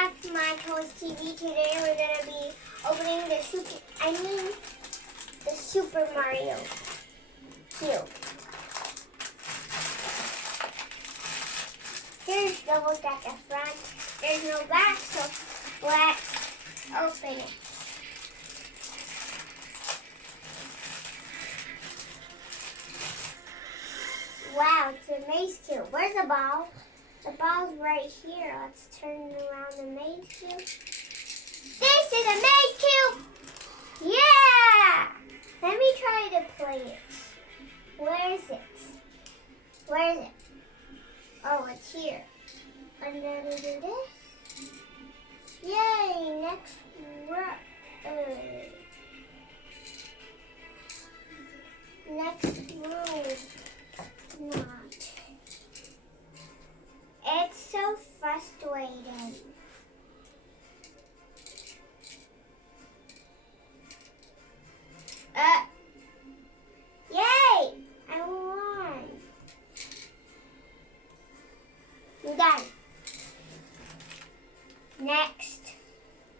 back to myToyS TV. Today we're gonna be opening the Super Mario Cube. Here's the look at the front. There's no back, so let's open it. Wow, it's a maze cube. Where's the ball? The ball's right here. Let's turn around the maze cube. This is a maze cube! Yeah! Let me try to play it. Where is it? Where is it? Oh, it's here. And then we do this. Yay! Next row. Next row. Not. It's so frustrating. Yay! I won. I'm done. Next.